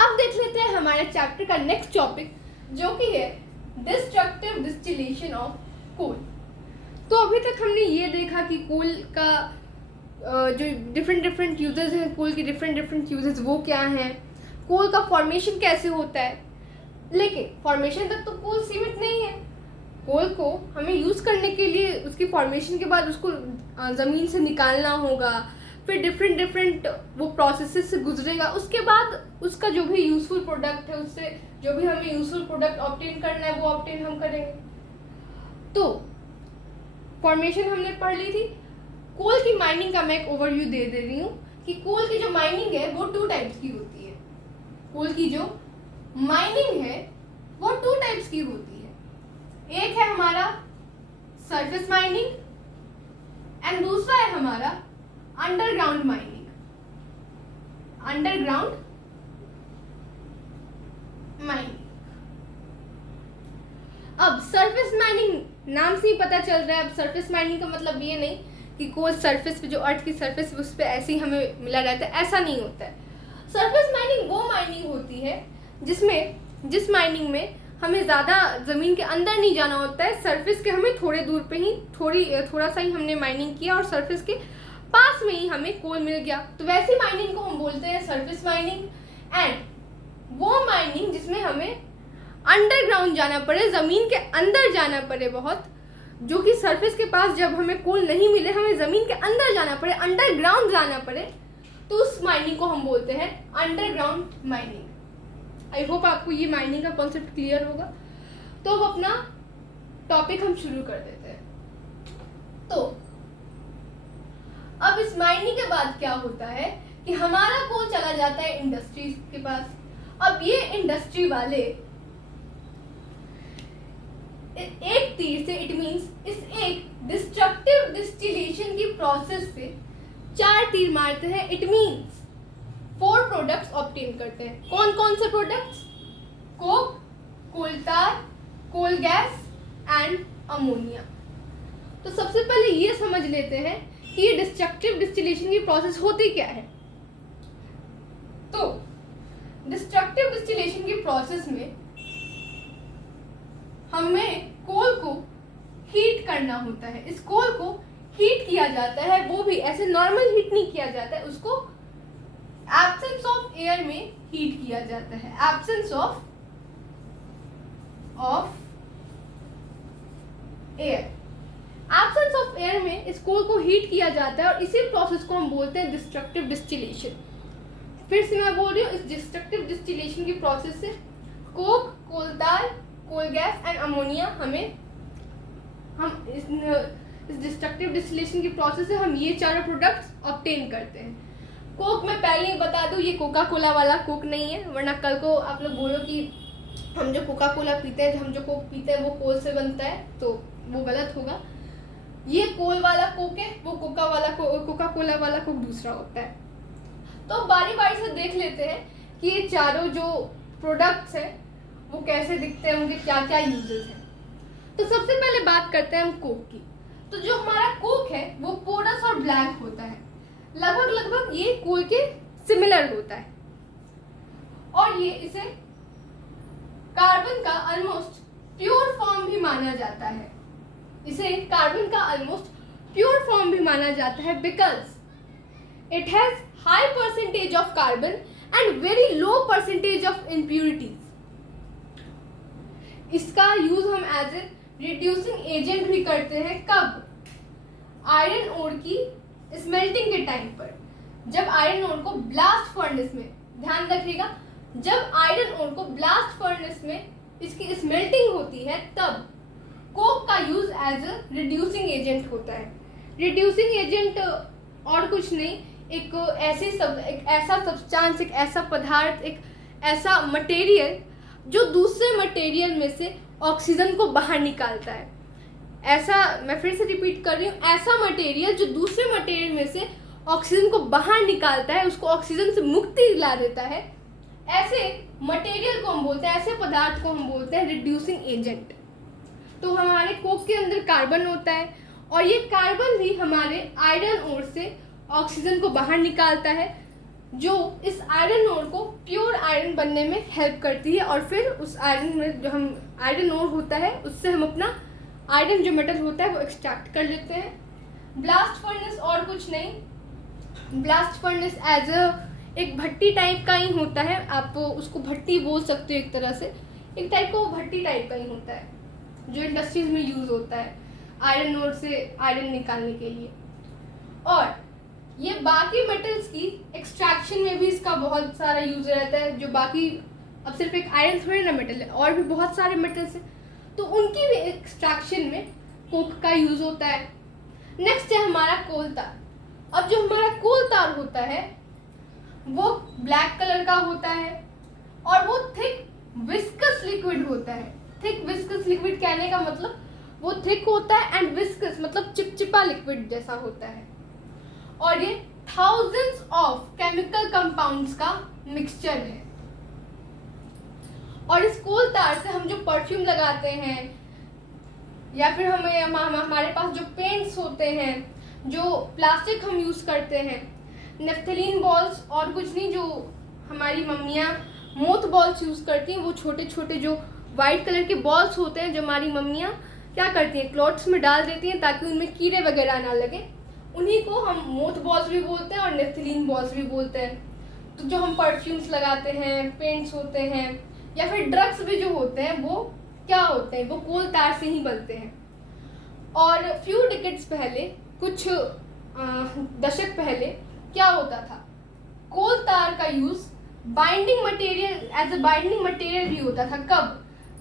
अब देख लेते हैं हमारे चैप्टर का नेक्स्ट टॉपिक, जो कि है डिस्ट्रक्टिव डिस्टिलेशन ऑफ कोल। तो अभी तक हमने ये देखा कि कोल का जो डिफरेंट यूजेस हैं, कोल की डिफरेंट यूजेस वो क्या हैं, कोल का फॉर्मेशन कैसे होता है। लेकिन फॉर्मेशन तक तो कोल सीमित नहीं है। कोल को हमें यूज़ करने के लिए उसकी फॉर्मेशन के बाद उसको ज़मीन से निकालना होगा, फिर डिफरेंट वो प्रोसेसेस से गुजरेगा, उसके बाद उसका जो भी यूज़फुल प्रोडक्ट है, उससे जो भी हमें यूज़फुल प्रोडक्ट ऑब्टेन करना है वो ऑब्टेन हम करेंगे। तो फॉर्मेशन हमने पढ़ ली थी। कोल की माइनिंग का मैं एक ओवरव्यू दे रही हूँ कि कोल की जो माइनिंग है वो 2 टाइप्स की होती है। कोल की जो माइनिंग है वो 2 टाइप्स की होती है। एक है हमारा सरफेस माइनिंग एंड दूसरा है हमारा अंडरग्राउंड माइनिंग। Underground mining. अब सरफेस माइनिंग नाम से ही पता चल रहा है। अब सरफेस माइनिंग का मतलब ये नहीं कि कोल सरफेस पे, जो अर्थ की सरफेस उस पर ऐसे ही हमें मिला रहता है, ऐसा नहीं होता है। सरफेस माइनिंग वो माइनिंग होती है जिस माइनिंग में हमें ज़्यादा ज़मीन के अंदर नहीं जाना होता है, सरफेस के हमें थोड़े दूर पे ही थोड़ा सा ही हमने माइनिंग किया और सरफेस के पास में ही हमें कोल मिल गया, तो वैसी माइनिंग को हम बोलते हैं सरफेस माइनिंग। एंड वो माइनिंग जिसमें हमें अंडरग्राउंड जाना पड़े, ज़मीन के अंदर जाना पड़े बहुत, जो कि सरफेस के पास जब हमें कोल नहीं मिले, हमें ज़मीन के अंदर जाना पड़े, अंडरग्राउंड जाना पड़े, तो उस माइनिंग को हम बोलते हैं अंडरग्राउंड माइनिंग। आई होप आपको ये माइनिंग का कॉन्सेप्ट क्लियर होगा। तो अब अपना टॉपिक हम शुरू कर देते हैं। तो अब इस माइनिंग के बाद क्या होता है कि हमारा कोल चला जाता है इंडस्ट्रीज के पास। अब ये इंडस्ट्री वाले एक तीर से, इट मींस इस एक डिस्ट्रक्टिव डिस्टिलेशन की प्रोसेस से 4 तीर मारते हैं। इट मींस 4 प्रोडक्ट्स ऑब्टेन करते हैं। कौन कौन से products? Coke, coal tar, coal gas and ammonia. तो सबसे पहले ये समझ लेते हैं कि ये डिस्ट्रक्टिव डिस्टिलेशन की प्रोसेस होती क्या है। तो डिस्ट्रक्टिव डिस्टिलेशन की प्रोसेस में हमें कोल को हीट करना होता है। इस कोल को हीट किया जाता है, वो भी ऐसे नॉर्मल हीट नहीं किया जाता है, उसको एब्सेंस ऑफ एयर में हीट किया जाता है। Absence of air, absence of air में इस कोल को हीट किया जाता है और इसी प्रोसेस को हम बोलते हैं डिस्ट्रक्टिव डिस्टिलेशन। फिर से मैं बोल रही हूँ, इस डिस्ट्रक्टिव डिस्टिलेशन की प्रोसेस से coke, coal tar, coal gas and ammonia हम इस डिस्ट्रक्टिव डिस्टिलेशन की प्रोसेस से हम ये 4 प्रोडक्ट्स ऑब्टेन करते हैं। कोक मैं पहले ही बता दूं, ये कोका कोला वाला कोक नहीं है, वरना कल को आप लोग बोलो कि हम जो कोका कोला पीते हैं, हम जो कोक पीते हैं वो कोल से बनता है, तो वो गलत होगा। ये कोल वाला कोक है, वो कोका कोला वाला कोक दूसरा होता है। तो बारी बारी से देख लेते हैं कि ये चारों जो प्रोडक्ट्स हैं वो कैसे दिखते हैं, उनके क्या क्या यूजेस हैं। तो सबसे पहले बात करते हैं हम कोक की। तो जो हमारा कोक है वो पोरस और ब्लैक होता है, लगभग ये कोल के सिमिलर होता है, और ये इसे कार्बन का ऑलमोस्ट प्योर फॉर्म भी माना जाता है। इसे कार्बन का ऑलमोस्ट प्योर फॉर्म भी माना जाता है because it has high percentage of carbon and very low percentage of impurities. इसका यूज हम एज ए रिड्यूसिंग एजेंट भी करते हैं। कब? आयरन ओर की स्मेल्टिंग के टाइम पर, जब आयरन ओर को ब्लास्ट फर्नेस में, ध्यान रखिएगा, जब आयरन ओर को ब्लास्ट फर्नेस में इसकी स्मेल्टिंग होती है, तब कोक का use as a reducing agent होता है। रिड्यूसिंग एजेंट और कुछ नहीं, एक ऐसा सब्सटेंस, एक ऐसा पदार्थ, एक ऐसा मटेरियल जो दूसरे मटेरियल में से ऑक्सीजन को बाहर निकालता है। ऐसा, मैं फिर से रिपीट कर रही हूँ, ऐसा मटेरियल जो दूसरे मटेरियल में से ऑक्सीजन को बाहर निकालता है, उसको ऑक्सीजन से मुक्ति दिला देता है, ऐसे मटेरियल को हम बोलते हैं, ऐसे पदार्थ को हम बोलते हैं रिड्यूसिंग एजेंट। तो हमारे कोक के अंदर कार्बन होता है और ये कार्बन भी हमारे आयरन ओर से ऑक्सीजन को बाहर निकालता है, जो इस आयरन ओर को प्योर आयरन बनने में हेल्प करती है, और फिर उस आयरन में जो हम आयरन ओर होता है उससे हम अपना आयरन जो मेटल होता है वो एक्सट्रैक्ट कर लेते हैं। ब्लास्ट फर्नेस और कुछ नहीं, ब्लास्ट फर्नेस एज एक भट्टी टाइप का ही होता है, आप उसको भट्टी बोल सकते हो एक तरह से, एक टाइप का वो भट्टी टाइप का ही होता है जो इंडस्ट्रीज में यूज़ होता है आयरन ओर से आयरन निकालने के लिए। और ये बाकी मेटल्स की एक्सट्रैक्शन में भी इसका बहुत सारा यूज रहता है, जो बाकी अब सिर्फ एक आयरन थोड़ी ना मेटल है, और भी बहुत सारे मेटल्स हैं, तो उनकी भी एक्सट्रैक्शन में कोक का यूज होता है। नेक्स्ट है हमारा कोल तार। अब जो हमारा कोल तार होता है वो ब्लैक कलर का होता है और वो थिक विस्कस लिक्विड होता है। थिक विस्कस लिक्विड कहने का मतलब वो थिक होता है एंड विस्कस मतलब चिपचिपा लिक्विड जैसा होता है, और ये थाउजेंड्स ऑफ केमिकल कंपाउंड्स का मिक्सचर है। और इस कोल तार से हम जो परफ्यूम लगाते हैं या फिर हमारे पास जो पेंट्स होते हैं, जो प्लास्टिक हम यूज करते हैं, नेफ्थलीन बॉल्स और कुछ नहीं, जो हमारी मम्मियाँ मोथ बॉल्स यूज करती हैं, वो छोटे छोटे जो वाइट कलर के बॉल्स होते हैं जो हमारी मम्मियाँ क्या करती हैं क्लॉथ्स में डाल देती हैं ताकि उनमें कीड़े वगैरह ना लगे, उन्हीं को हम मोथ बॉल्स भी बोलते हैं और नेफ्थलीन बॉल्स भी बोलते हैं। तो जो हम परफ्यूम्स लगाते हैं, पेंट्स होते हैं या फिर ड्रग्स भी जो होते हैं वो क्या होते हैं, वो कोल तार से ही बनते हैं। और फ्यू डिकेड्स पहले, कुछ दशक पहले क्या होता था, कोल तार का use binding material as a binding material भी होता था। कब?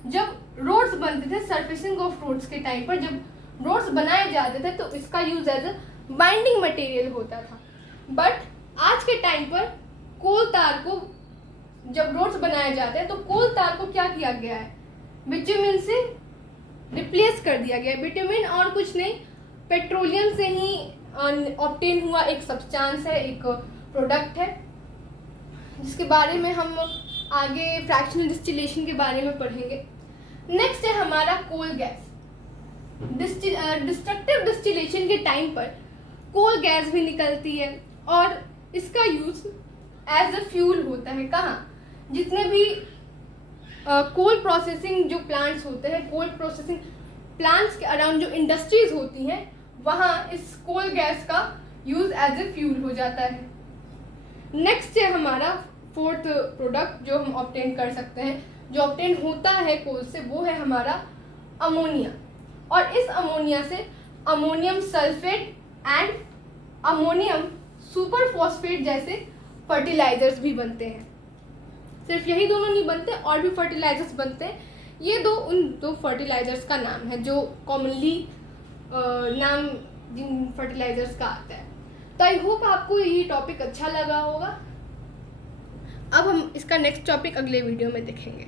जब रोड्स बनते थे, सरफेसिंग ऑफ रोड्स के टाइम पर जब रोड्स बनाए जाते थे तो इसका use as a binding material होता था। बट आज के टाइम पर कोल तार को जब रोड्स बनाए जाते हैं तो कोल तार को क्या किया गया है, बिटुमिन से रिप्लेस कर दिया गया है। बिटुमिन और कुछ नहीं, पेट्रोलियम से ही ऑब्टेन हुआ एक सब्सटेंस है, एक प्रोडक्ट है, जिसके बारे में हम आगे फ्रैक्शनल डिस्टिलेशन के बारे में पढ़ेंगे। नेक्स्ट है हमारा कोल गैस। डिस्ट्रक्टिव डिस्टिलेशन के टाइम पर कोल गैस भी निकलती है और इसका यूज एज अ फ्यूल होता है। कहाँ? जितने भी कोल प्रोसेसिंग जो प्लांट्स होते हैं, कोल प्रोसेसिंग प्लांट्स के अराउंड जो इंडस्ट्रीज होती हैं, वहाँ इस कोल गैस का यूज एज अ फ्यूल हो जाता है। नेक्स्ट है हमारा फोर्थ प्रोडक्ट जो हम ऑब्टेन कर सकते हैं, जो ऑब्टेन होता है कोल से, वो है हमारा अमोनिया। और इस अमोनिया से ammonium sulphate and ammonium super phosphate जैसे फर्टिलाइजर्स भी बनते हैं। सिर्फ यही दोनों नहीं बनते, और भी फर्टिलाइजर्स बनते हैं। ये उन दो फर्टिलाइजर्स का नाम है जो कॉमनली नाम जिन फर्टिलाइजर्स का आता है। तो आई होप आपको ये टॉपिक अच्छा लगा होगा। अब हम इसका नेक्स्ट टॉपिक अगले वीडियो में देखेंगे।